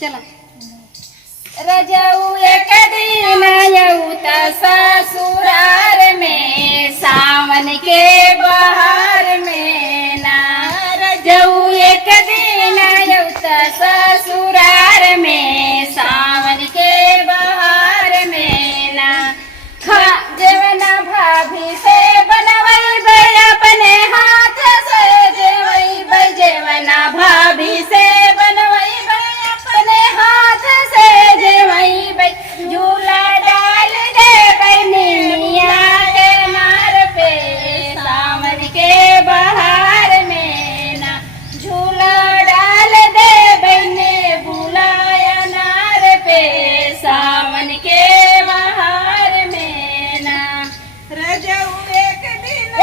चला रजऊ एक दिन यऊता ससुरार में सावन के बहार में ना रजऊ एक दिन यऊता ससुरार में सावन के बहार में ना खा जेवना भाभी से बनवई बे अपने हाथ से जेवई बे जेवना भाभी से बनवई बे अपने हाथ से जेवई बे झूला डाल दे बनिया के नार पे सावन के बहार में ना झूला डाल दे बने बुलाया नार पे सावन के बहार में ना रजऊ एक दिन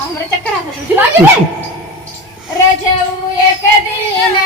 हमरे चक्कर आता झूला रजऊ एक दिन